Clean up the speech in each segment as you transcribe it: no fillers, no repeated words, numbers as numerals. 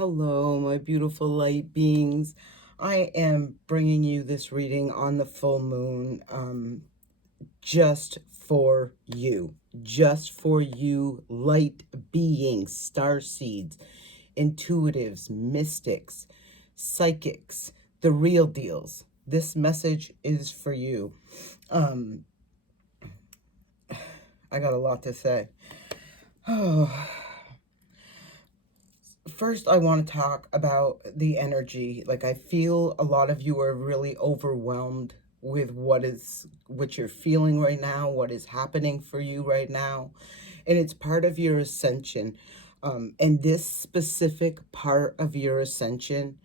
Hello, my beautiful light beings. I am bringing you this reading on the full moon, just for you. Just for you, light beings, star seeds, intuitives, mystics, psychics, the real deals. This message is for you. I got a lot to say. Oh. First, I want to talk about the energy. Like, I feel a lot of you are really overwhelmed with what you're feeling right now, what is happening for you right now. And it's part of your ascension. And this specific part of your ascension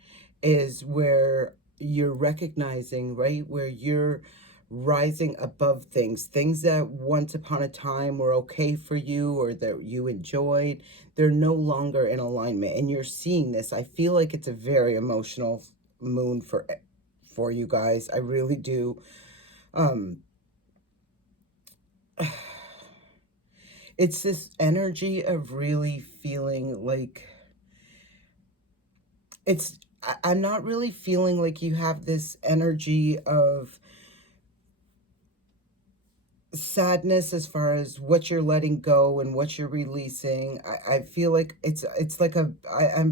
is where you're recognizing, right? Where you're rising above things that once upon a time were okay for you or that you enjoyed. They're no longer in alignment, and you're seeing this. I feel like it's a very emotional moon for you guys. I really do. It's this energy of really feeling like I'm not really feeling like you have this energy of sadness as far as what you're letting go and what you're releasing. I feel like it's like I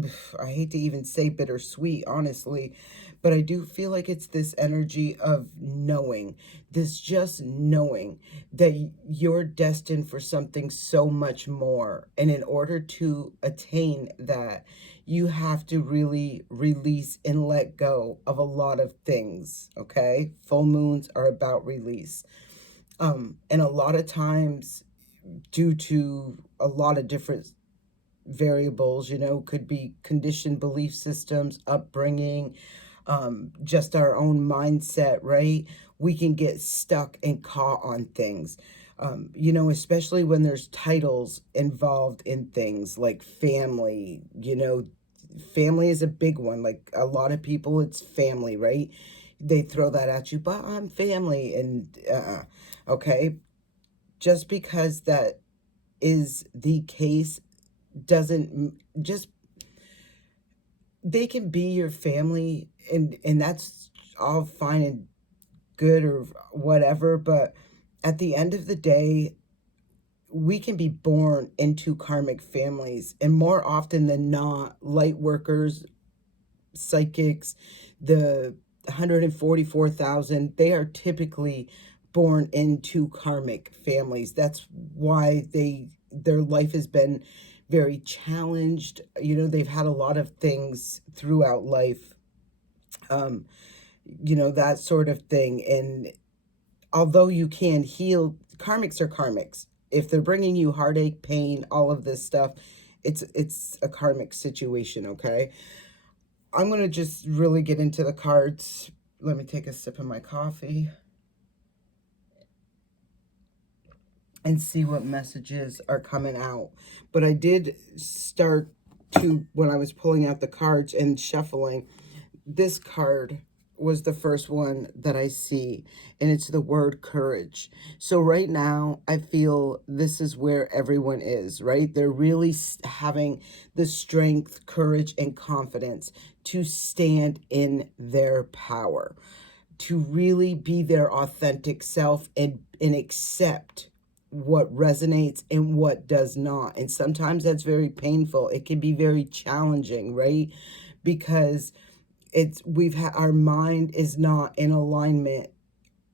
hate to even say bittersweet, honestly, but I do feel like it's this energy of knowing, this just knowing that you're destined for something so much more. And in order to attain that, you have to really release and let go of a lot of things, okay? Full moons are about release. And a lot of times, due to a lot of different variables, could be conditioned belief systems, upbringing, just our own mindset, right? We can get stuck and caught on things. Especially when there's titles involved in things like family. Family is a big one. Like, a lot of people, it's family, right? They throw that at you, but I'm family. And okay, just because that is the case doesn't just, they can be your family, and that's all fine and good or whatever, but at the end of the day, we can be born into karmic families, and more often than not, light workers, psychics, the 144,000, they are typically born into karmic families. That's why their life has been very challenged. They've had a lot of things throughout life, that sort of thing. And although you can heal, karmics are karmics. If they're bringing you heartache, pain, all of this stuff, it's a karmic situation, okay? I'm going to just really get into the cards. Let me take a sip of my coffee and see what messages are coming out. But I did start to, when I was pulling out the cards and shuffling, this card was the first one that I see, and it's the word courage. So right now, I feel this is where everyone is, right? They're really having the strength, courage, and confidence to stand in their power, to really be their authentic self and accept what resonates and what does not. And sometimes that's very painful. It can be very challenging, right? Because our mind is not in alignment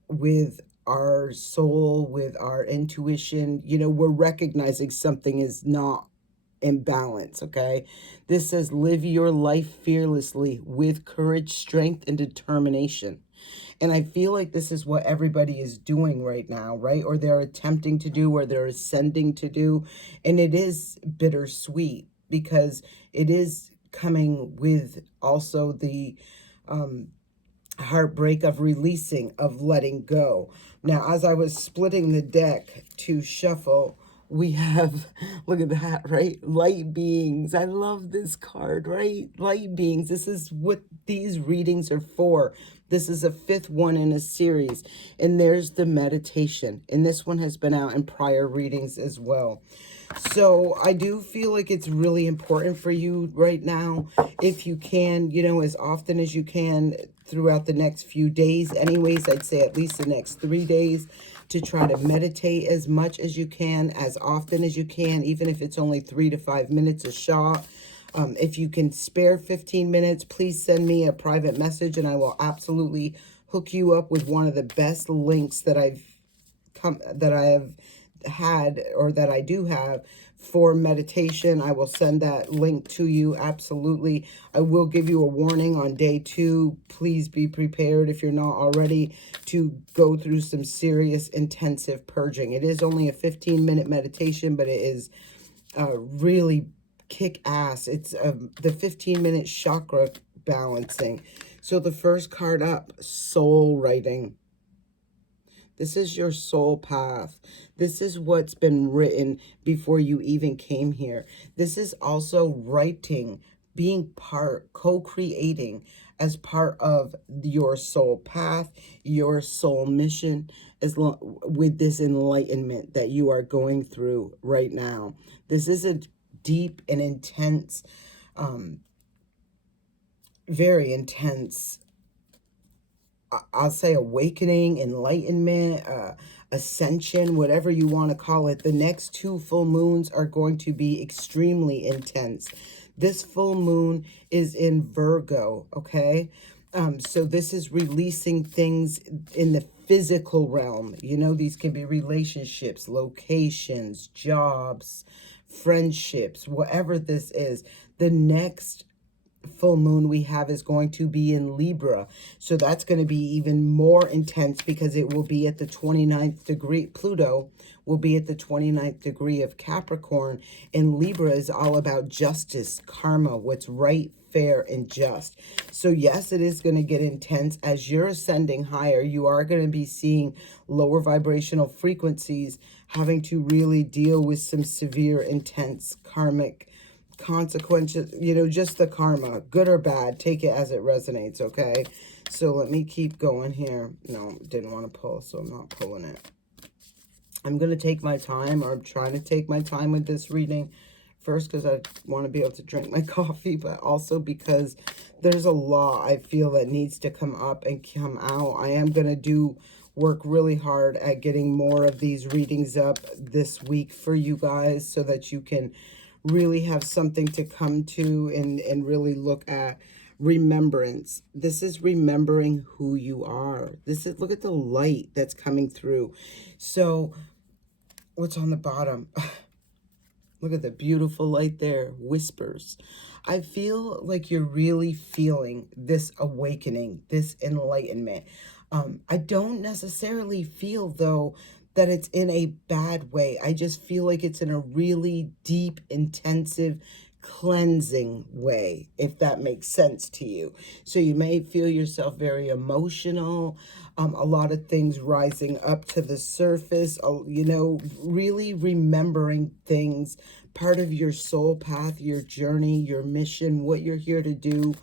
with our soul, with our intuition. We're recognizing something is not in balance, okay? This says, live your life fearlessly with courage, strength, and determination. And I feel like this is what everybody is doing right now, right? Or they're attempting to do, or they're ascending to do. And it is bittersweet because it is coming with also the heartbreak of releasing, of letting go. Now, as I was splitting the deck to shuffle, we have, look at that, right? Light beings. I love this card, right? Light beings. This is what these readings are for. This is a fifth one in a series. And there's the meditation. And this one has been out in prior readings as well. So I do feel like it's really important for you right now, if you can, you know, as often as you can throughout the next few days. Anyways, I'd say at least the next 3 days, to try to meditate as much as you can, as often as you can, even if it's only 3 to 5 minutes a shot. If you can spare 15 minutes, please send me a private message and I will absolutely hook you up with one of the best links that I have had, or that I do have, for meditation. I will send that link to you, absolutely. I will give you a warning on day 2. Please be prepared, if you're not already, to go through some serious intensive purging. It is only a 15-minute meditation, but it is really kick ass. It's the 15-minute chakra balancing. So the first card up, soul writing. This is your soul path. This is what's been written before you even came here. This is also writing, being part, co-creating as part of your soul path, your soul mission, with this enlightenment that you are going through right now. This is a deep and intense, very intense, I'll say, awakening, enlightenment, ascension, whatever you want to call it. The next 2 full moons are going to be extremely intense. This full moon is in Virgo, okay? So this is releasing things in the physical realm. You know, these can be relationships, locations, jobs, friendships, whatever this is. The next full moon we have is going to be in Libra. So that's going to be even more intense, because it will be at the 29th degree. Pluto will be at the 29th degree of Capricorn. And Libra is all about justice, karma, what's right, fair, and just. So yes, it is going to get intense. As you're ascending higher, you are going to be seeing lower vibrational frequencies, having to really deal with some severe, intense karmic consequences, you know, just the karma, good or bad, take it as it resonates, okay? So let me keep going here. No, didn't want to pull, so I'm not pulling it. I'm going to take my time, or I'm trying to take my time with this reading. First, because I want to be able to drink my coffee, but also because there's a law I feel that needs to come up and come out. I am going to work really hard at getting more of these readings up this week for you guys, so that you can really have something to come to and really look at. Remembrance. This is remembering who you are. This is, look at the light that's coming through. So what's on the bottom? Look at the beautiful light there. Whispers. I feel like you're really feeling this awakening, this enlightenment. I don't necessarily feel, though, that it's in a bad way. I just feel like it's in a really deep, intensive, cleansing way, if that makes sense to you. So you may feel yourself very emotional, a lot of things rising up to the surface, you know, really remembering things, part of your soul path, your journey, your mission, what you're here to do.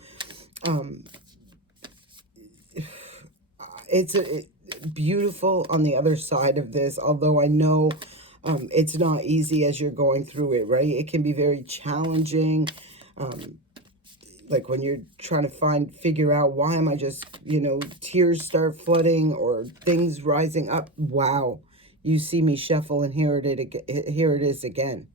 It's beautiful on the other side of this, although I know it's not easy as you're going through it, right? It can be very challenging. Like when you're trying to figure out, why am I just, you know, tears start flooding or things rising up. Wow. You see me shuffle, and here it is again.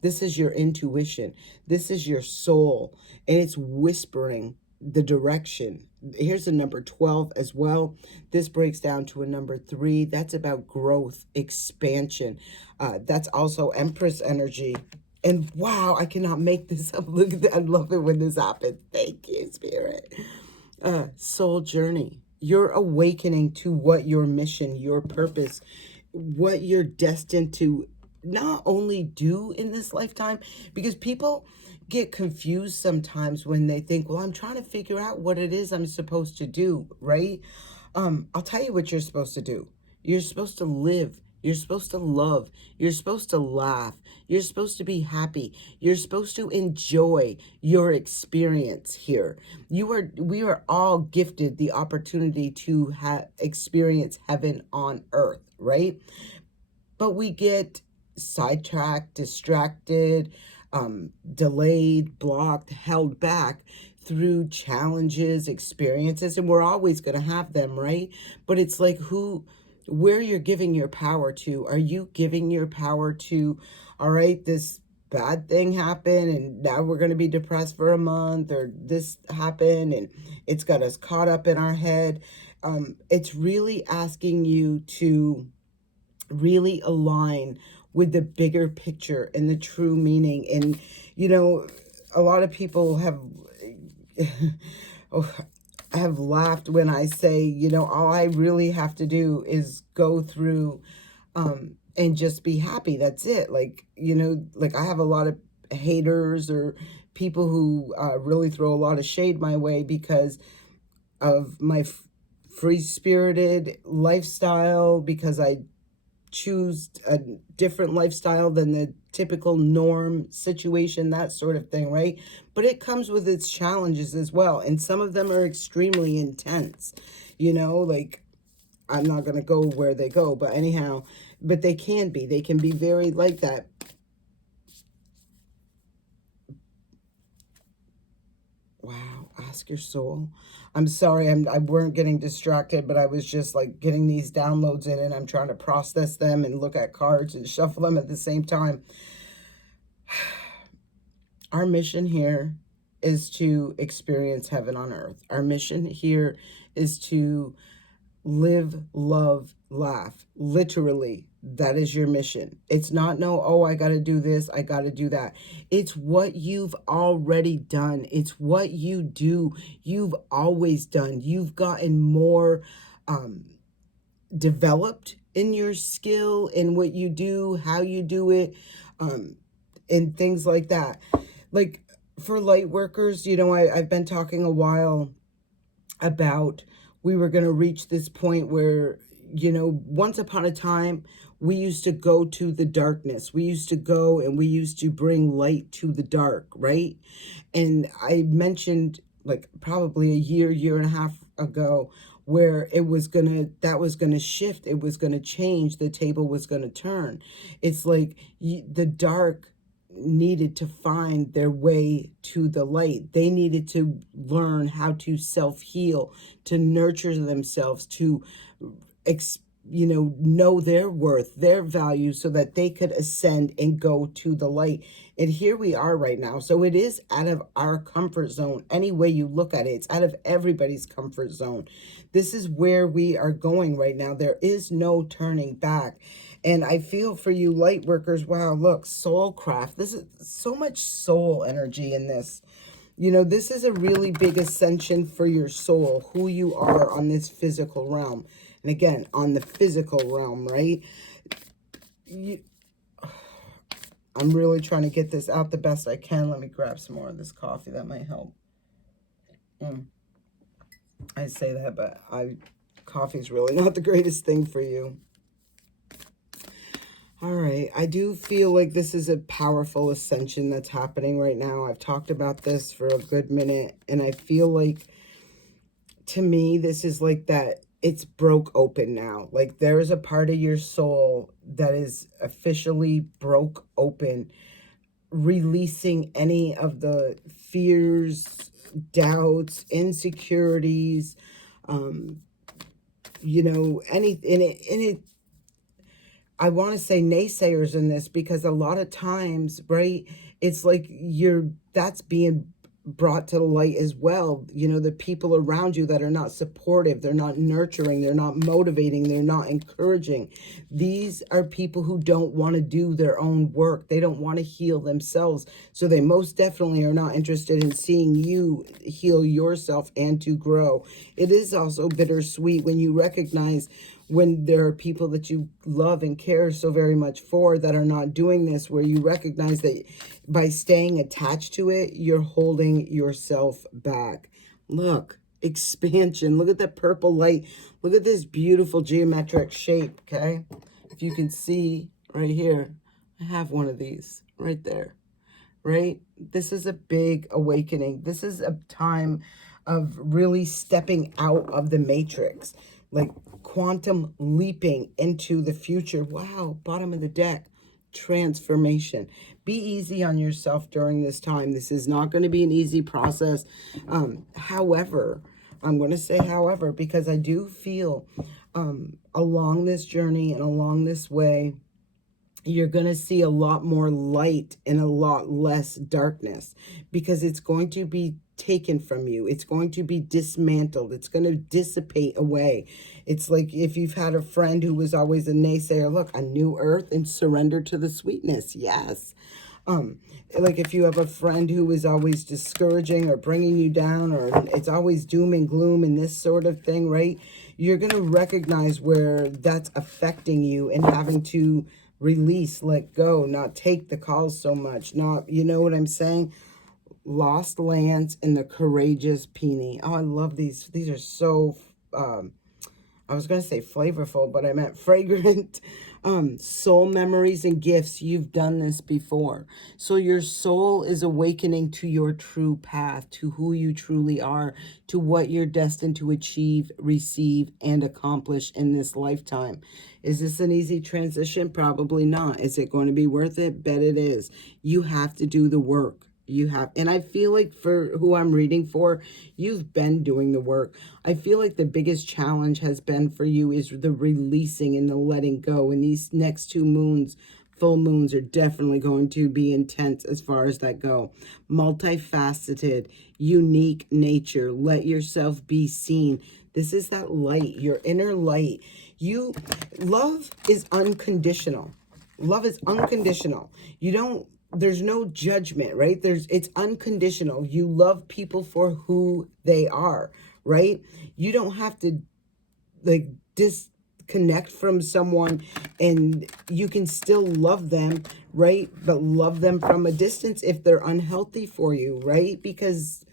This is your intuition. This is your soul, and it's whispering the direction. Here's a number 12 as well. This breaks down to a number 3. That's about growth, expansion. That's also Empress energy. And wow, I cannot make this up. Look at that. I love it when this happens. Thank you, Spirit. Soul journey. You're awakening to what your mission, your purpose, what you're destined to not only do in this lifetime, because people get confused sometimes when they think, well, I'm trying to figure out what it is I'm supposed to do, right? I'll tell you what you're supposed to do. You're supposed to live. You're supposed to love. You're supposed to laugh. You're supposed to be happy. You're supposed to enjoy your experience here. We are all gifted the opportunity to experience heaven on earth, right? But we get sidetracked, distracted, delayed, blocked, held back through challenges, experiences, and we're always going to have them, right? But it's like where you're giving your power to. Are you giving your power to, all right, this bad thing happened and now we're going to be depressed for a month, or this happened and it's got us caught up in our head. It's really asking you to really align with the bigger picture and the true meaning. And, a lot of people have, oh, have laughed when I say, all I really have to do is go through and just be happy. That's it. Like, like I have a lot of haters or people who really throw a lot of shade my way because of my free-spirited lifestyle, because I choose a different lifestyle than the typical norm situation, that sort of thing, right? But it comes with its challenges as well. And some of them are extremely intense, like I'm not going to go where they go, but anyhow, but they can be very like that. Wow, ask your soul. I'm sorry, I weren't getting distracted, but I was just like getting these downloads in and I'm trying to process them and look at cards and shuffle them at the same time. Our mission here is to experience heaven on earth. Our mission here is to live, love, laugh. Literally, that is your mission. It's not I got to do this, I got to do that. It's what you've already done. It's what you do. You've always done. You've gotten more developed in your skill, in what you do, how you do it, and things like that. Like for light workers, I've been talking a while about we were going to reach this point where, once upon a time, we used to go to the darkness. We used to go and we used to bring light to the dark, right? And I mentioned like probably a year and a half ago where that was gonna shift. It was gonna change. The table was gonna turn. It's like the dark needed to find their way to the light. They needed to learn how to self-heal, to nurture themselves, to know their worth, their value, so that they could ascend and go to the light. And here we are right now. So it is out of our comfort zone. Any way you look at it, it's out of everybody's comfort zone. This is where we are going right now. There is no turning back. And I feel for you light workers, wow, look, soul craft. This is so much soul energy in this. This is a really big ascension for your soul, who you are on this physical realm. And again, on the physical realm, right? I'm really trying to get this out the best I can. Let me grab some more of this coffee. That might help. I say that, but coffee's really not the greatest thing for you. All right, I do feel like this is a powerful ascension that's happening right now. I've talked about this for a good minute, and I feel like, to me, this is like that it's broke open now. Like there is a part of your soul that is officially broke open, releasing any of the fears, doubts, insecurities, I want to say naysayers in this, because a lot of times, right, it's like that's being brought to the light as well. The people around you that are not supportive, they're not nurturing, they're not motivating, they're not encouraging. These are people who don't want to do their own work. They don't want to heal themselves. So they most definitely are not interested in seeing you heal yourself and to grow. It is also bittersweet when you recognize when there are people that you love and care so very much for that are not doing this, where you recognize that by staying attached to it, you're holding yourself back. Look, expansion. Look at that purple light. Look at this beautiful geometric shape, okay? If you can see right here, I have one of these right there, right? This is a big awakening. This is a time of really stepping out of the matrix, like quantum leaping into the future. Wow, bottom of the deck. transformation. Be easy on yourself during this time. This is not going to be an easy process. However, I'm going to say however, because I do feel along this journey and along this way, you're going to see a lot more light and a lot less darkness, because it's going to be taken from you. It's going to be dismantled. It's going to dissipate away. It's like if you've had a friend who was always a naysayer, look, a new earth and surrender to the sweetness. Yes. Like if you have a friend who is always discouraging or bringing you down, or it's always doom and gloom and this sort of thing, right? You're going to recognize where that's affecting you and having to release, let go, not take the calls so much, not, you know what I'm saying? Lost lands and the courageous peony. Oh, I love these. These are so, I was going to say flavorful, but I meant fragrant. Soul memories and gifts. You've done this before. So your soul is awakening to your true path, to who you truly are, to what you're destined to achieve, receive, and accomplish in this lifetime. Is this an easy transition? Probably not. Is it going to be worth it? Bet it is. You have to do the work. You have, and I feel like for who I'm reading for, you've been doing the work. I feel like the biggest challenge has been for you is the releasing and the letting go. And these next 2 moons, full moons, are definitely going to be intense as far as that go. Multifaceted, unique nature. Let yourself be seen. This is that light, your inner light. Love is unconditional. Love is unconditional. There's no judgment, right? It's unconditional. You love people for who they are, right? You don't have to like disconnect from someone, and you can still love them, right? But love them from a distance if they're unhealthy for you, right? Because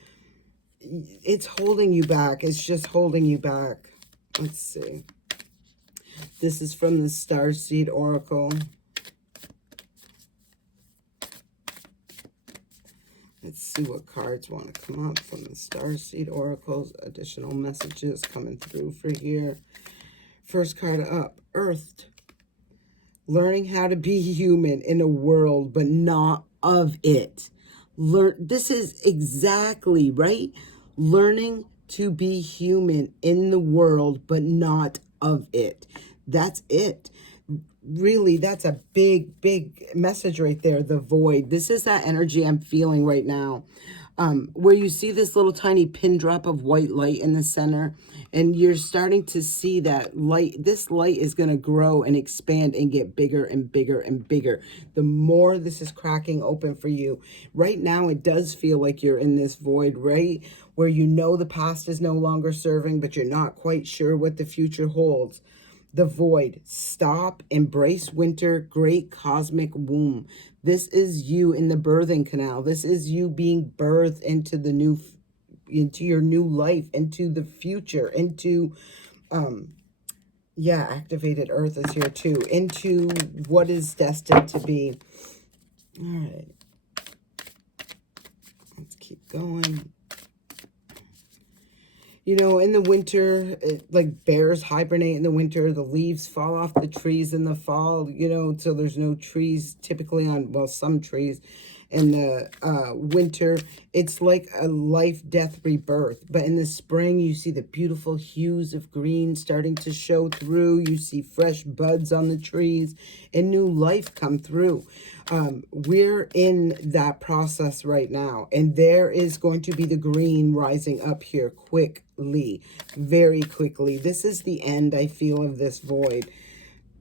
it's holding you back. It's just holding you back. Let's see. This is from the Starseed Oracle. Let's see what cards want to come up from the Starseed Oracles. Additional messages coming through for here. First card up, Earthed. Learning how to be human in a world, but not of it. This is exactly, right? Learning to be human in the world, but not of it. That's it. Really, that's a big, big message right there, the void. This is that energy I'm feeling right now, where you see this little tiny pin drop of white light in the center, and you're starting to see that light. This light is going to grow and expand and get bigger and bigger and bigger. The more this is cracking open for you. Right now, it does feel like you're in this void, right? Where you know the past is no longer serving, but you're not quite sure what the future holds. The void. Stop. Embrace winter. Great cosmic womb. This is you in the birthing canal. This is you being birthed into your new life, into the future, into, yeah, activated earth is here too, into what is destined to be. All right. Let's keep going. You know, in the winter, like bears hibernate in the winter. The leaves fall off the trees in the fall, you know, so there's no trees typically on, well, some trees. In the winter, it's like a life, death, rebirth. But in the spring, you see the beautiful hues of green starting to show through. You see fresh buds on the trees and new life come through. We're in that process right now. And there is going to be the green rising up here quickly, very quickly. This is the end, I feel, of this void.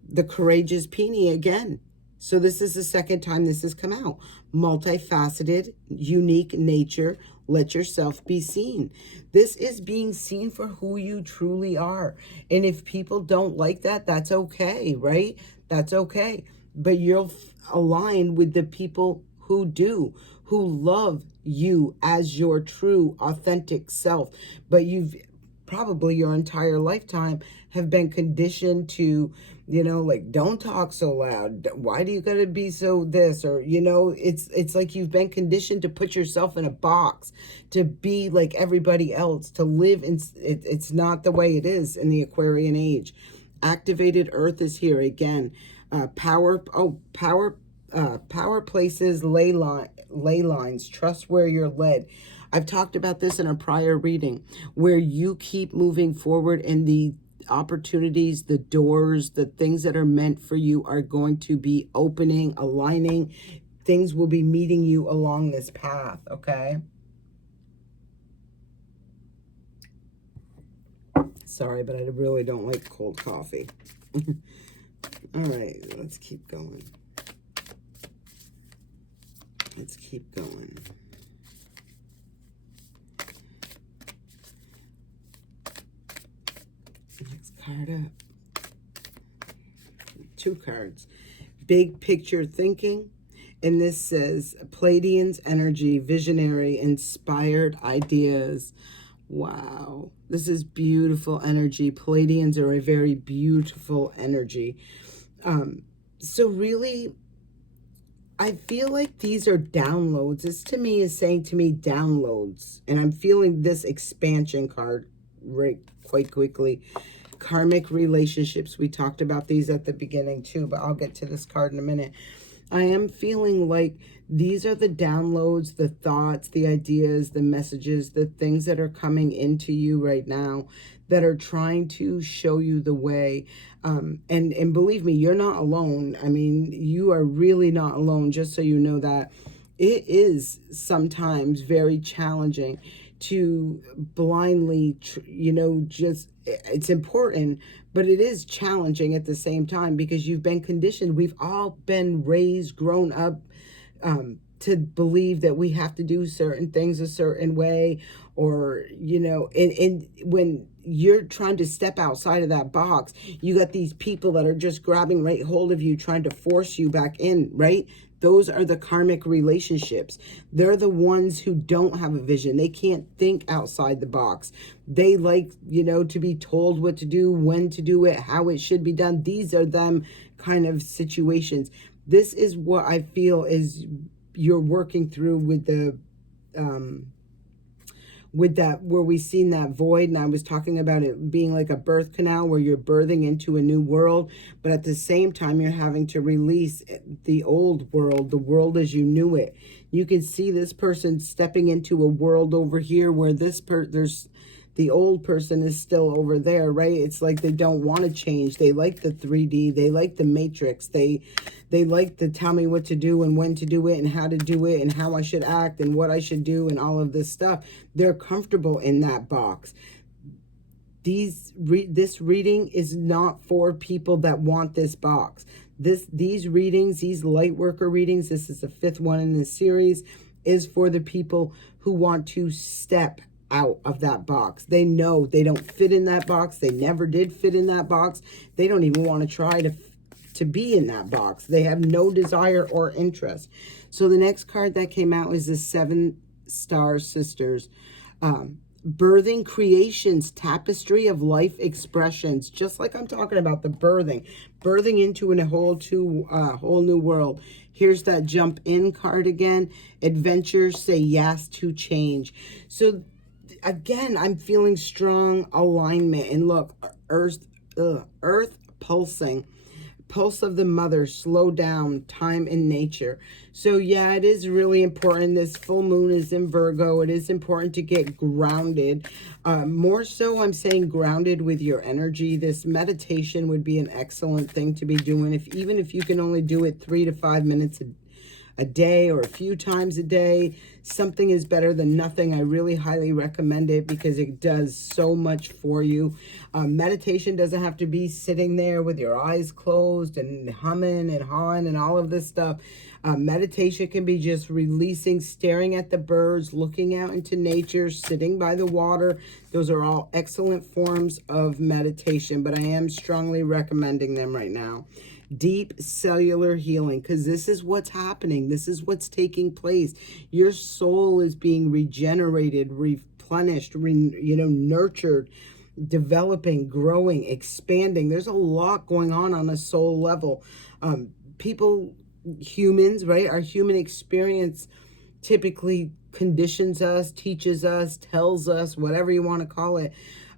The courageous peony again. So this is the second time this has come out. Multifaceted, unique nature. Let yourself be seen. This is being seen for who you truly are. And if people don't like that, that's okay, right? That's okay. But you'll align with the people who do, who love you as your true, authentic self. But you've probably your entire lifetime have been conditioned to, you know, like, don't talk so loud. Why do you gotta be so this? Or, you know, it's like you've been conditioned to put yourself in a box, to be like everybody else, to live in, it's not the way it is in the Aquarian age. Activated earth is here again. Power Power places, ley lines, trust where you're led. I've talked about this in a prior reading, where you keep moving forward and the opportunities, the doors, the things that are meant for you are going to be opening, aligning. Things will be meeting you along this path, okay? Sorry, but I really don't like cold coffee. All right, let's keep going. Let's keep going. Next card up. 2 cards. Big picture thinking. And this says, Pleiadians energy, visionary, inspired ideas. Wow. This is beautiful energy. Pleiadians are a very beautiful energy. So really, I feel like these are downloads. This to me is saying to me downloads. And I'm feeling this expansion card right quite quickly. Karmic relationships. We talked about these at the beginning too, but I'll get to this card in a minute. I am feeling like these are the downloads, the thoughts, the ideas, the messages, the things that are coming into you right now that are trying to show you the way. And believe me, you're not alone. I mean, you are really not alone, just so you know that. It is sometimes very challenging to blindly, just, it's important, but it is challenging at the same time because you've been conditioned. We've all been raised, grown up, to believe that we have to do certain things a certain way, or, and when you're trying to step outside of that box, you got these people that are just grabbing right hold of you, trying to force you back in, right? Those are the karmic relationships. They're the ones who don't have a vision. They can't think outside the box. They like, to be told what to do, when to do it, how it should be done. These are them kind of situations. This is what I feel is you're working through with the with that, where we seen that void, and I was talking about it being like a birth canal where you're birthing into a new world, but at the same time you're having to release the old world, the world as you knew it. You can see this person stepping into a world over here where there's the old person is still over there, right? It's like they don't want to change. They like the 3D. They like the matrix. They like to tell me what to do and when to do it and how to do it and how I should act and what I should do and all of this stuff. They're comfortable in that box. This reading is not for people that want this box. These readings, these light worker readings, this is the 5th one in this series, is for the people who want to step out of that box. They know they don't fit in that box. They never did fit in that box. They don't even want to try to be in that box. They have no desire or interest. So the next card that came out is the 7 Star Sisters. Birthing creations, tapestry of life expressions, just like I'm talking about the birthing into a whole new world. Here's that jump in card again. Adventures, say yes to change. So again, I'm feeling strong alignment. And look, earth pulsing. Pulse of the mother, slow down, time in nature. So yeah, it is really important. This full moon is in Virgo. It is important to get grounded. More so, I'm saying grounded with your energy. This meditation would be an excellent thing to be doing. Even if you can only do it 3 to 5 minutes a day or a few times a day, something is better than nothing. I really highly recommend it because it does so much for you. Meditation doesn't have to be sitting there with your eyes closed and humming and hawing and all of this stuff. Meditation can be just releasing, staring at the birds, looking out into nature, sitting by the water. Those are all excellent forms of meditation, but I am strongly recommending them right now. Deep cellular healing, because this is what's happening. This is what's taking place. Your soul is being regenerated, replenished, nurtured, developing, growing, expanding. There's a lot going on a soul level. Humans, right? Our human experience typically conditions us, teaches us, tells us, whatever you want to call it.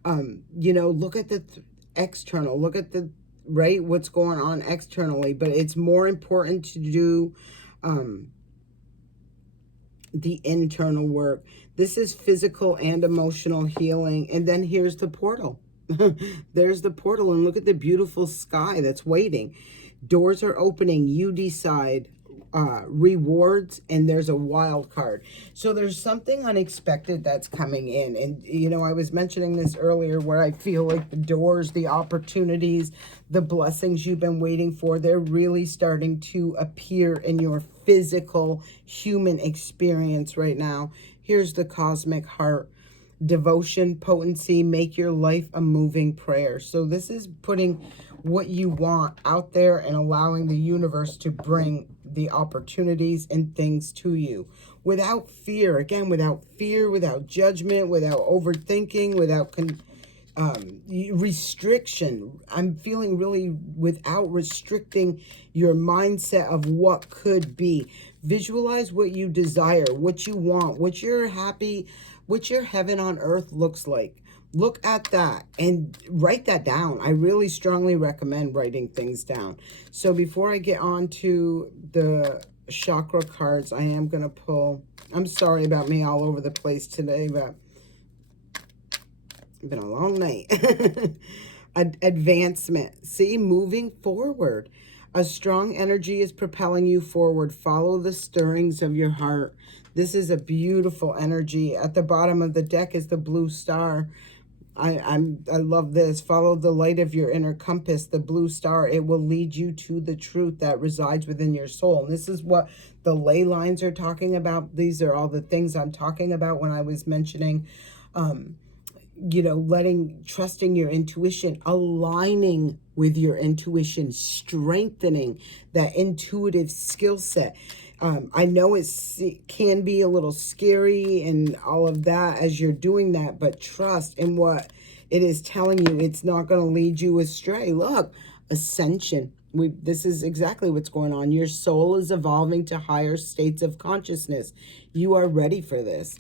Look at the external, look at the right? What's going on externally, but it's more important to do the internal work. This is physical and emotional healing. And then here's the portal. There's the portal, and look at the beautiful sky that's waiting. Doors are opening. You decide. Rewards, and there's a wild card. So there's something unexpected that's coming in. And, you know, I was mentioning this earlier where I feel like the doors, the opportunities, the blessings you've been waiting for, they're really starting to appear in your physical human experience right now. Here's the cosmic heart. Devotion, potency, make your life a moving prayer. So this is putting what you want out there and allowing the universe to bring the opportunities and things to you without fear. Again, without fear, without judgment, without overthinking, without restriction. I'm feeling really without restricting your mindset of what could be. Visualize what you desire, what you want, what your heaven on earth looks like. Look at that and write that down. I really strongly recommend writing things down. So before I get on to the chakra cards, I am going to pull, I'm sorry about me all over the place today, but it's been a long night. Advancement. See, moving forward. A strong energy is propelling you forward. Follow the stirrings of your heart. This is a beautiful energy. At the bottom of the deck is the blue star. I love this. Follow the light of your inner compass, the blue star. It will lead you to the truth that resides within your soul. And this is what the ley lines are talking about. These are all the things I'm talking about when I was mentioning, you know, trusting your intuition, aligning with your intuition, strengthening that intuitive skill set. I know it can be a little scary and all of that as you're doing that, but trust in what it is telling you. It's not going to lead you astray. Look, ascension. This is exactly what's going on. Your soul is evolving to higher states of consciousness. You are ready for this.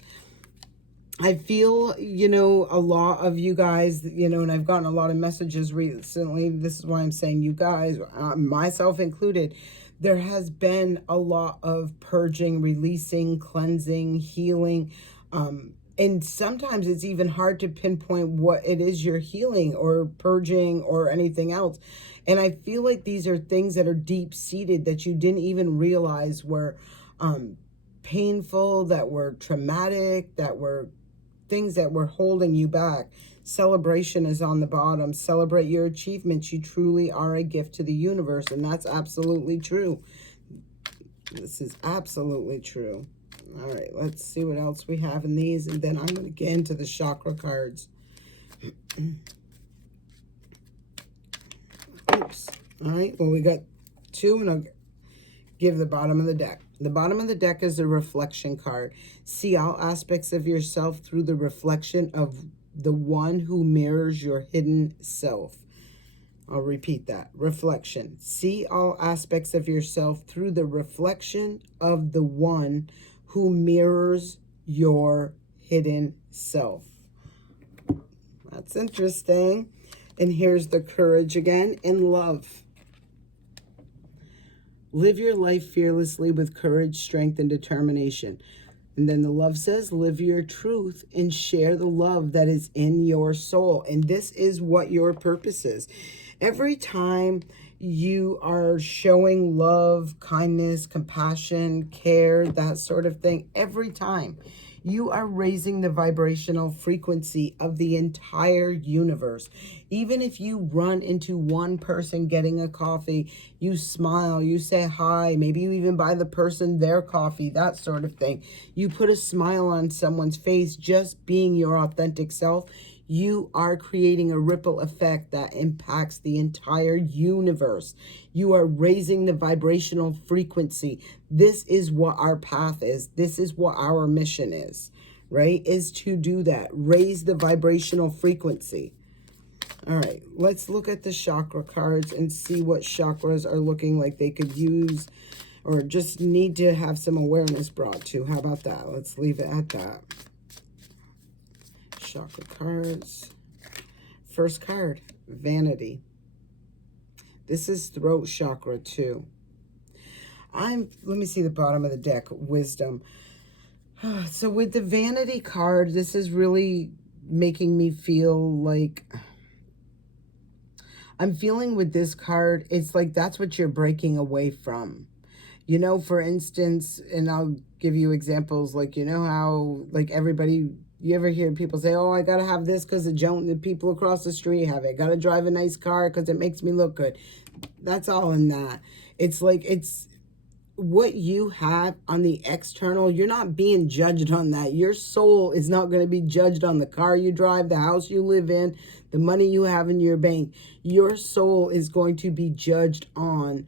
I feel, you know, a lot of you guys, you know, and I've gotten a lot of messages recently. This is why I'm saying you guys, myself included, there has been a lot of purging, releasing, cleansing, healing. And sometimes it's even hard to pinpoint what it is you're healing or purging or anything else. And I feel like these are things that are deep-seated that you didn't even realize were painful, that were traumatic, that were things that were holding you back. Celebration is on the bottom. Celebrate your achievements. You truly are a gift to the universe, and that's absolutely true. This is absolutely true. All right, let's see what else we have in these, and then I'm going to get into the chakra cards. Oops. All right, well, we got two, and I'll give the bottom of the deck. The bottom of the deck is a reflection card. See all aspects of yourself through the reflection of the one who mirrors your hidden self. I'll repeat that. Reflection. See all aspects of yourself through the reflection of the one who mirrors your hidden self. That's interesting. And here's the courage again, and love. Live your life fearlessly with courage, strength, and determination. And then the love says, live your truth and share the love that is in your soul. And this is what your purpose is. Every time you are showing love, kindness, compassion, care, that sort of thing, every time you are raising the vibrational frequency of the entire universe. Even if you run into one person getting a coffee, you smile, you say hi, maybe you even buy the person their coffee, that sort of thing. You put a smile on someone's face, just being your authentic self. You are creating a ripple effect that impacts the entire universe. You are raising the vibrational frequency. This is what our path is. This is what our mission is, right? Is to do that. Raise the vibrational frequency. All right, let's look at the chakra cards and see what chakras are looking like they could use or just need to have some awareness brought to. How about that? Let's leave it at that. Chakra cards. First card, Vanity. This is throat chakra too. Let me see the bottom of the deck, wisdom. So with the Vanity card, this is really making me feel like, I'm feeling with this card, it's like that's what you're breaking away from. You know, for instance, and I'll give you examples, like, you know how, like, everybody, you ever hear people say, oh, I got to have this because the people across the street have it. Got to drive a nice car because it makes me look good. That's all in that. It's like, it's what you have on the external. You're not being judged on that. Your soul is not going to be judged on the car you drive, the house you live in, the money you have in your bank. Your soul is going to be judged on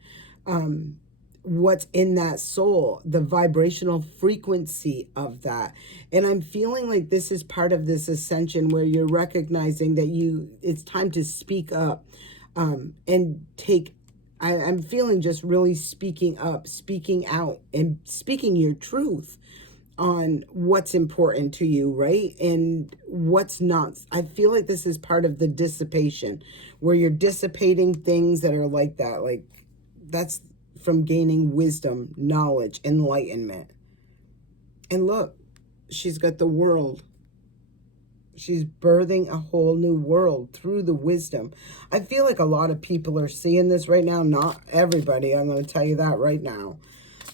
what's in that soul, the vibrational frequency of that. And I'm feeling like this is part of this ascension where you're recognizing that it's time to speak up and take, I'm feeling just really speaking up, speaking out, and speaking your truth on what's important to you, right? And what's not. I feel like this is part of the dissipation, where you're dissipating things that are like that. Like, that's from gaining wisdom, knowledge, enlightenment. And look, she's got the world. She's birthing a whole new world through the wisdom. I feel like a lot of people are seeing this right now. Not everybody, I'm going to tell you that right now.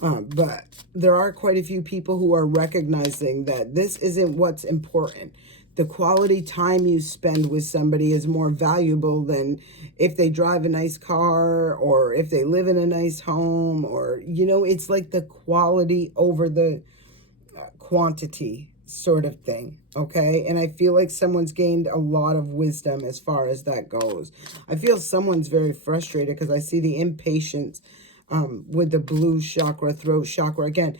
But there are quite a few people who are recognizing that this isn't what's important. The quality time you spend with somebody is more valuable than if they drive a nice car or if they live in a nice home, or, you know, it's like the quality over the quantity sort of thing, okay? And I feel like someone's gained a lot of wisdom as far as that goes. I feel someone's very frustrated because I see the impatience with the blue chakra, throat chakra again.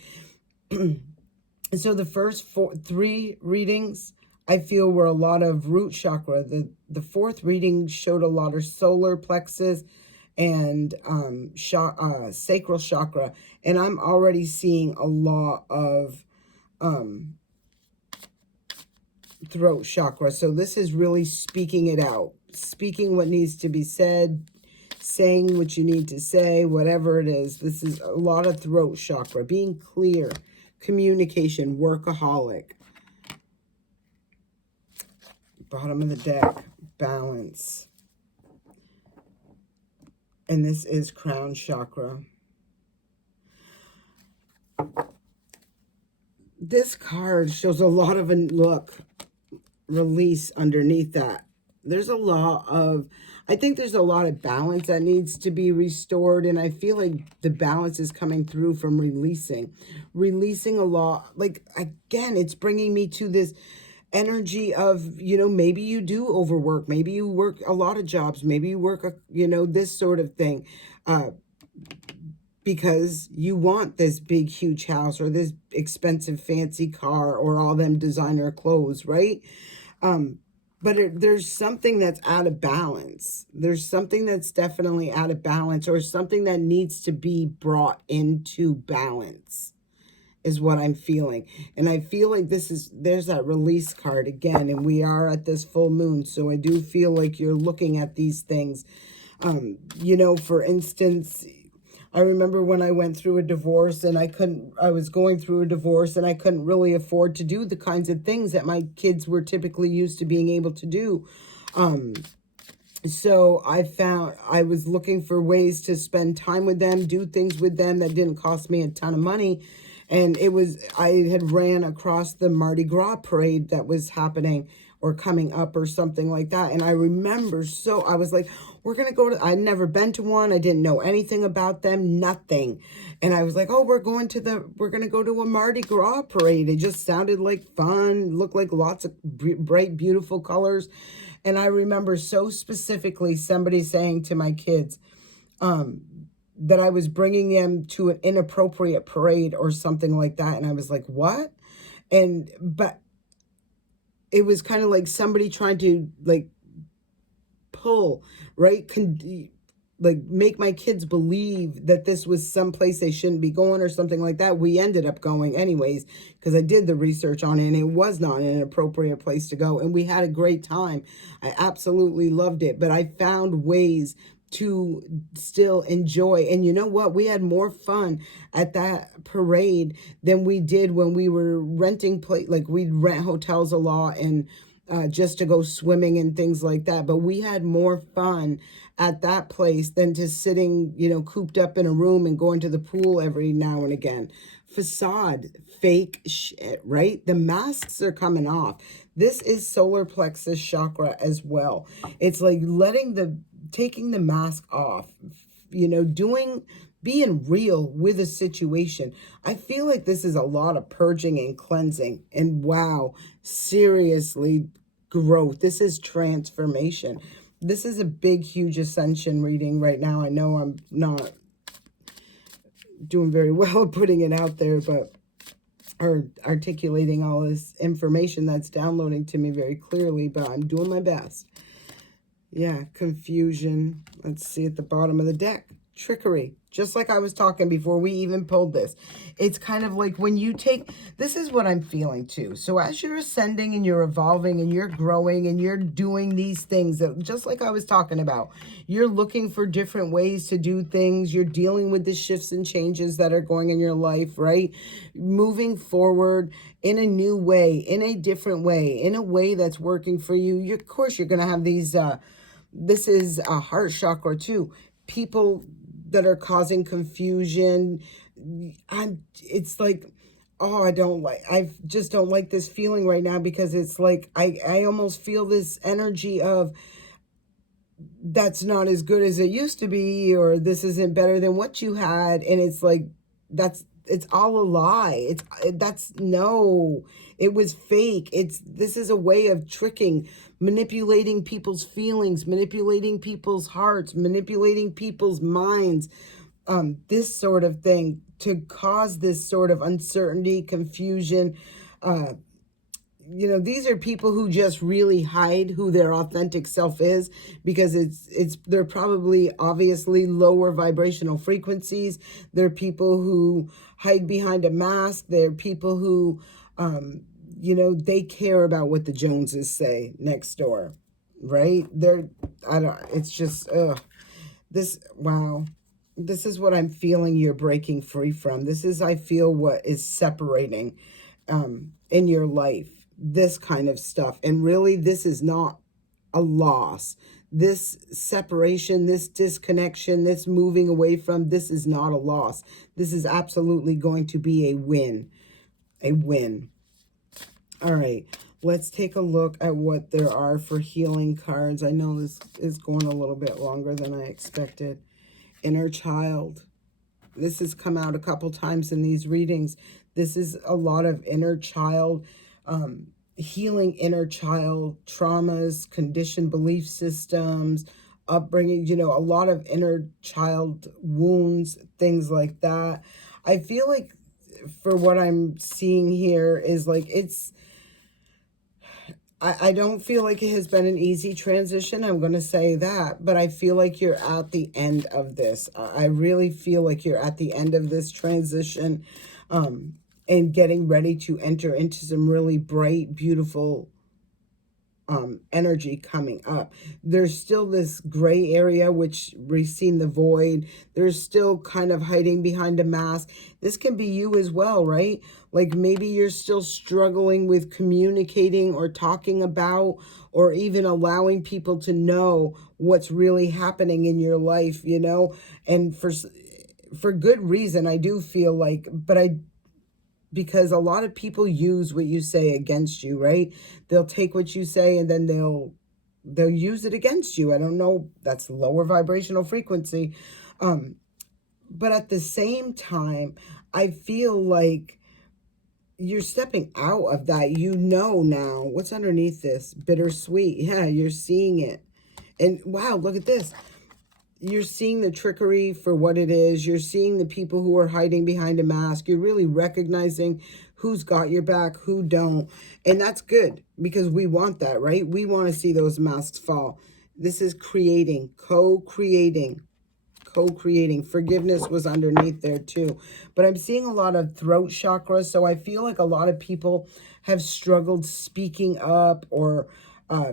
So the first three readings, I feel, were a lot of root chakra. The fourth reading showed a lot of solar plexus and sacral chakra. And I'm already seeing a lot of throat chakra. So this is really speaking it out, speaking what needs to be said, saying what you need to say, whatever it is. This is a lot of throat chakra, being clear, communication, workaholic. Bottom of the deck, balance. And this is crown chakra. This card shows a lot of, release underneath that. There's a lot of, I think there's a lot of balance that needs to be restored. And I feel like the balance is coming through from releasing a lot. Like, again, it's bringing me to this energy of, you know, maybe you do overwork. Maybe you work a lot of jobs. Maybe you work, you know, this sort of thing. Because you want this big, huge house or this expensive, fancy car or all them designer clothes, right? But there's something that's out of balance. There's something that's definitely out of balance, or something that needs to be brought into balance is what I'm feeling. And I feel like there's that release card again, and we are at this full moon. So I do feel like you're looking at these things. You know, for instance, I remember when I went through a divorce and I was going through a divorce and I couldn't really afford to do the kinds of things that my kids were typically used to being able to do. So I was looking for ways to spend time with them, do things with them that didn't cost me a ton of money. And I had ran across the Mardi Gras parade that was happening or coming up or something like that. And I remember, so I was like, we're going to go to, I'd never been to one. I didn't know anything about them, nothing. And I was like, oh, we're going to go to a Mardi Gras parade. It just sounded like fun, looked like lots of bright, beautiful colors. And I remember so specifically somebody saying to my kids, that I was bringing them to an inappropriate parade or something like that. And I was like, what? But it was kind of like somebody trying to like pull, right? Like make my kids believe that this was someplace they shouldn't be going or something like that. We ended up going anyways, because I did the research on it and it was not an appropriate place to go. And we had a great time. I absolutely loved it. But I found ways to still enjoy. And you know what? We had more fun at that parade than we did when we were renting like we'd rent hotels a lot and just to go swimming and things like that. But we had more fun at that place than to sitting, you know, cooped up in a room and going to the pool every now and again. Facade, fake shit, right? The masks are coming off. This is solar plexus chakra as well. It's like taking the mask off, you know, being real with a situation. I feel like this is a lot of purging and cleansing. And wow, seriously, growth. This is transformation. This is a big, huge ascension reading right now. I know I'm not doing very well putting it out there, but or articulating all this information that's downloading to me very clearly, but I'm doing my best. Yeah, confusion. Let's see at the bottom of the deck. Trickery. Just like I was talking before we even pulled this. It's kind of like when you take... This is what I'm feeling too. So as you're ascending and you're evolving and you're growing and you're doing these things, that just like I was talking about, you're looking for different ways to do things. You're dealing with the shifts and changes that are going in your life, right? Moving forward in a new way, in a different way, in a way that's working for you. Of course, you're going to have these... this is a heart chakra too. People that are causing confusion. It's like, oh, I just don't like this feeling right now, because it's like, I almost feel this energy of, that's not as good as it used to be, or this isn't better than what you had. And it's like, it's all a lie. No, it was fake. This is a way of tricking, manipulating people's feelings, manipulating people's hearts, manipulating people's minds, this sort of thing, to cause this sort of uncertainty, confusion. You know, these are people who just really hide who their authentic self is, because they're probably obviously lower vibrational frequencies. They're people who hide behind a mask. They're people who, you know, they care about what the Joneses say next door, right? It's just, wow. This is what I'm feeling you're breaking free from. This is, I feel, what is separating in your life, this kind of stuff. And really, this is not a loss. This separation, this disconnection, this moving away from, this is not a loss. This is absolutely going to be a win. A win. All right, let's take a look at what there are for healing cards. I know this is going a little bit longer than I expected. Inner child. This has come out a couple times in these readings. This is a lot of inner child, healing inner child traumas, conditioned belief systems, upbringing, you know, a lot of inner child wounds, things like that. I feel like, for what I'm seeing here, is like I don't feel like it has been an easy transition. I'm going to say that, but I feel like you're at the end of this. I really feel like you're at the end of this transition, and getting ready to enter into some really bright, beautiful energy coming up. There's still this gray area, which we've seen the void. There's still kind of hiding behind a mask. This can be you as well, right? Like maybe you're still struggling with communicating or talking about, or even allowing people to know what's really happening in your life, you know, and for good reason. I do feel like, because a lot of people use what you say against you, right? They'll take what you say and then they'll use it against you. I don't know. That's lower vibrational frequency. But at the same time, I feel like you're stepping out of that. You know now. What's underneath this? Bittersweet. Yeah, you're seeing it. And wow, look at this. You're seeing the trickery for what it is. You're seeing the people who are hiding behind a mask. You're really recognizing who's got your back, who don't. And that's good, because we want that, right? We want to see those masks fall. This is creating, co-creating. Forgiveness was underneath there too. But I'm seeing a lot of throat chakra. So I feel like a lot of people have struggled speaking up, or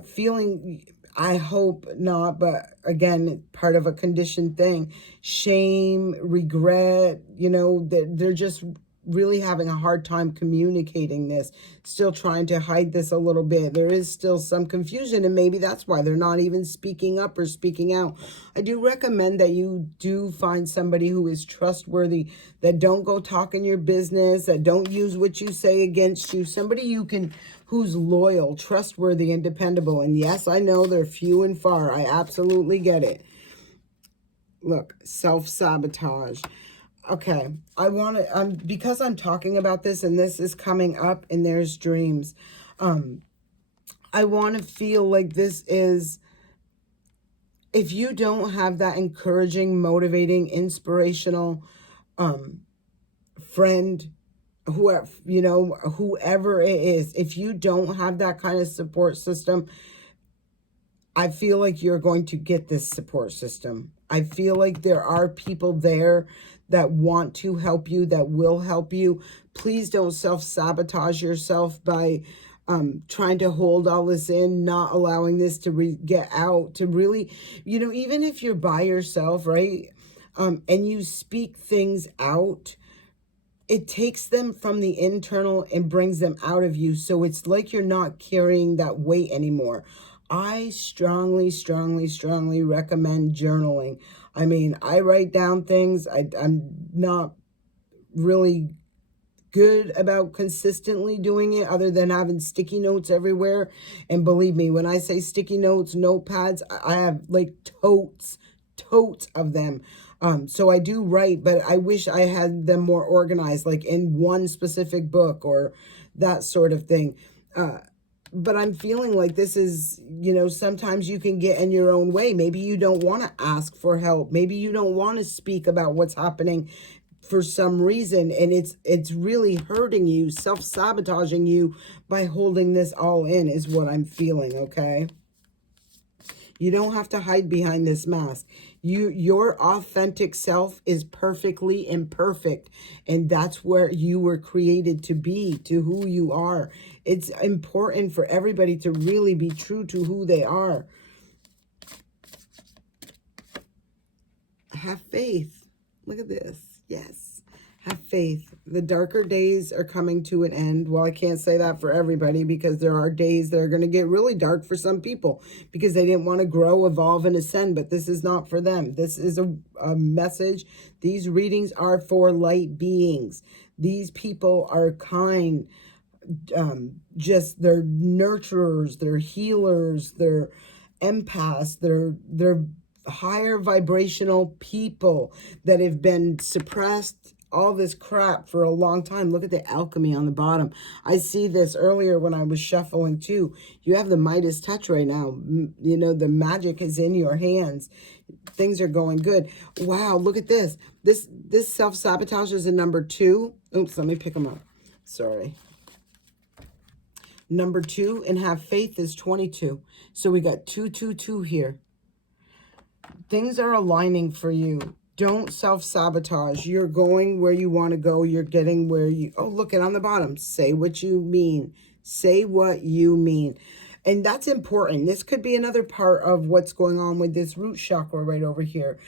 feeling... I hope not, but again, part of a conditioned thing. Shame, regret, they're just really having a hard time communicating this, still trying to hide this a little bit. There is still some confusion, and maybe that's why they're not even speaking up or speaking out. I do recommend that you do find somebody who is trustworthy, that don't go talking your business, that don't use what you say against you, somebody who's loyal, trustworthy, and dependable. And yes, I know they're few and far. I absolutely get it. Look, self-sabotage. Okay, I want to, because I'm talking about this and this is coming up and there's dreams, I want to feel like this is, if you don't have that encouraging, motivating, inspirational friend, whoever it is, if you don't have that kind of support system, I feel like you're going to get this support system. I feel like there are people there that want to help you, that will help you. Please don't self-sabotage yourself by trying to hold all this in, not allowing this to get out, to really, even if you're by yourself, right? And you speak things out, it takes them from the internal and brings them out of you. So it's like you're not carrying that weight anymore. I strongly, strongly, strongly recommend journaling. I mean, I write down things. I'm not really good about consistently doing it other than having sticky notes everywhere. And believe me, when I say sticky notes, notepads, I have like totes of them. So I do write, but I wish I had them more organized, like in one specific book or that sort of thing. But I'm feeling like this is, sometimes you can get in your own way. Maybe you don't want to ask for help. Maybe you don't want to speak about what's happening for some reason, and it's really hurting you, self-sabotaging you by holding this all in, is what I'm feeling, okay? You don't have to hide behind this mask. Your authentic self is perfectly imperfect, and that's where you were created to be, to who you are. It's important for everybody to really be true to who they are. Have faith. Look at this. Yes. Have faith. The darker days are coming to an end. Well, I can't say that for everybody, because there are days that are going to get really dark for some people because they didn't want to grow, evolve, and ascend. But this is not for them. This is a message. These readings are for light beings. These people are kind. Just they're nurturers, they're healers, they're empaths, they're higher vibrational people that have been suppressed, all this crap for a long time. Look at the alchemy on the bottom. I see this earlier when I was shuffling too. You have the Midas touch right now. The magic is in your hands. Things are going good. Wow, look at this. This self-sabotage is a number 2. Oops, let me pick them up. Sorry. Number 2, and have faith is 22. So we got 222 here. Things are aligning for you. Don't self-sabotage. You're going where you want to go. You're getting where you... Oh, look, and on the bottom, say what you mean. Say what you mean. And that's important. This could be another part of what's going on with this root chakra right over here.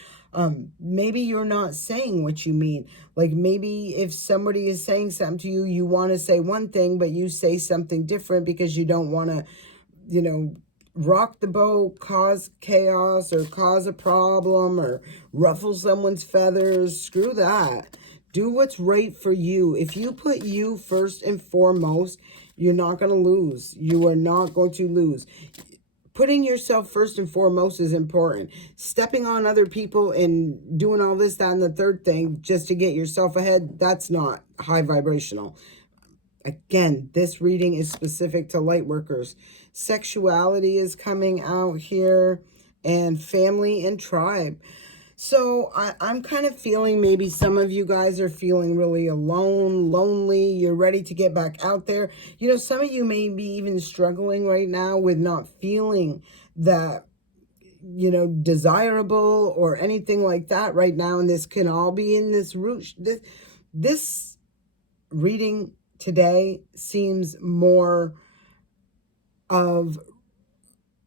Maybe you're not saying what you mean. Like maybe if somebody is saying something to you, you want to say one thing, but you say something different because you don't want to, rock the boat, cause chaos, or cause a problem, or ruffle someone's feathers. Screw that. Do what's right for you. If you put you first and foremost, you're not going to lose. You are not going to lose. Putting yourself first and foremost is important. Stepping on other people and doing all this, that, and the third thing just to get yourself ahead, that's not high vibrational. Again, this reading is specific to light workers. Sexuality is coming out here, and family and tribe. So I'm kind of feeling maybe some of you guys are feeling really alone, lonely. You're ready to get back out there. Some of you may be even struggling right now with not feeling that, desirable or anything like that right now. And this can all be in this root. This reading today seems more of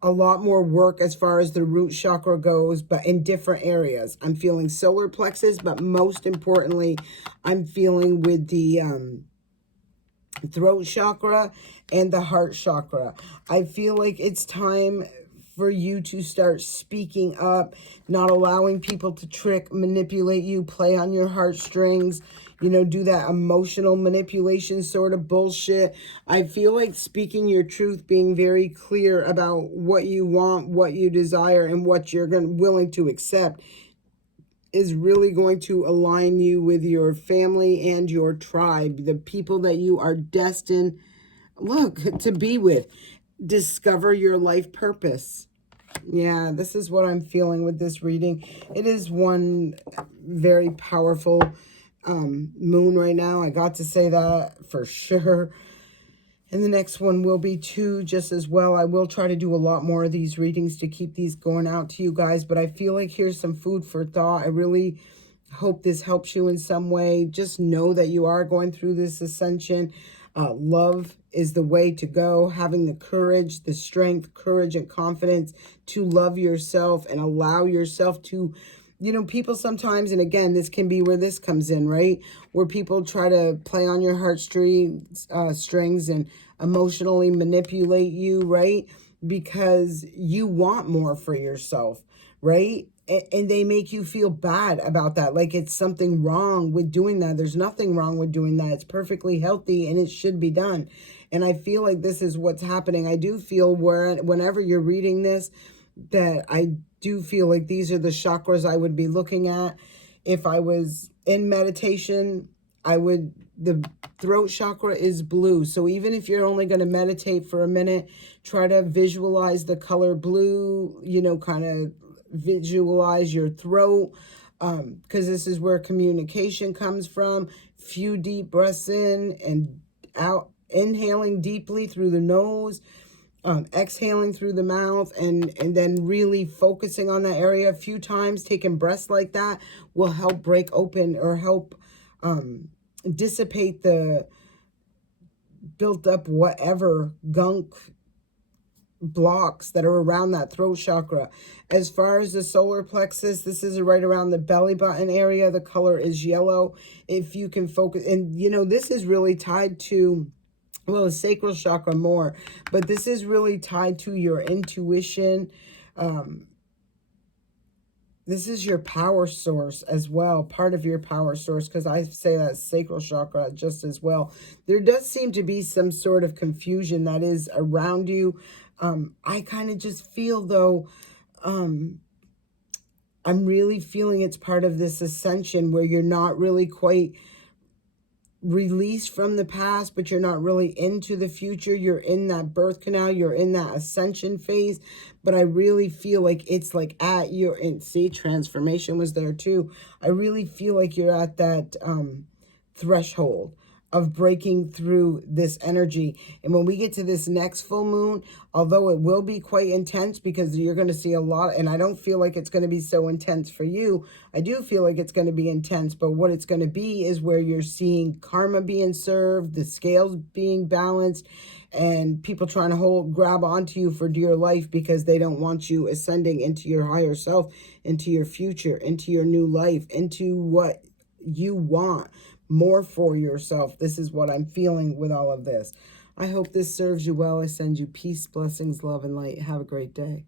a lot more work as far as the root chakra goes, but in different areas. I'm feeling solar plexus, but most importantly, I'm feeling with the throat chakra and the heart chakra. I feel like it's time for you to start speaking up, not allowing people to trick, manipulate you, play on your heartstrings, you know, do that emotional manipulation sort of bullshit. I feel like speaking your truth, being very clear about what you want, what you desire, and what you're willing to accept is really going to align you with your family and your tribe, the people that you are destined, look, to be with. Discover your life purpose. Yeah, this is what I'm feeling with this reading. It is one very powerful moon right now. I got to say that for sure. And the next one will be 2 just as well. I will try to do a lot more of these readings to keep these going out to you guys. But I feel like here's some food for thought. I really hope this helps you in some way. Just know that you are going through this ascension. Love is the way to go. Having the courage, the strength, courage, and confidence to love yourself and allow yourself to, you know, people sometimes, and again, this can be where this comes in, right? Where people try to play on your heartstrings strings and emotionally manipulate you, right? Because you want more for yourself, right? And they make you feel bad about that. Like it's something wrong with doing that. There's nothing wrong with doing that. It's perfectly healthy and it should be done. And I feel like this is what's happening. I do feel whenever you're reading this, that I do feel like these are the chakras I would be looking at. If I was in meditation, the throat chakra is blue. So even if you're only going to meditate for a minute, try to visualize the color blue, you know, kind of visualize your throat, because this is where communication comes from. Few deep breaths in and out, inhaling deeply through the nose, exhaling through the mouth, and then really focusing on that area a few times. Taking breaths like that will help break open or help dissipate the built up whatever gunk blocks that are around that throat chakra. As far as the solar plexus, this is right around the belly button area. The color is yellow. If you can focus, and you know, this is really tied to, well, the sacral chakra more, but this is really tied to your intuition. This is your power source as well, part of your power source, because I say that sacral chakra just as well. There does seem to be some sort of confusion that is around you. I kind of just feel, though, I'm really feeling it's part of this ascension where you're not really quite released from the past, but you're not really into the future. You're in that birth canal. You're in that ascension phase. But I really feel like it's like at your, and see, transformation was there too. I really feel like you're at that threshold of breaking through this energy. And when we get to this next full moon, although it will be quite intense because you're going to see a lot, and I don't feel like it's going to be so intense for you. I do feel like it's going to be intense, but what it's going to be is where you're seeing karma being served, the scales being balanced, and people trying to grab onto you for dear life because they don't want you ascending into your higher self, into your future, into your new life, into what you want more for yourself. This is what I'm feeling with all of this. I hope this serves you well. I send you peace, blessings, love, and light. Have a great day.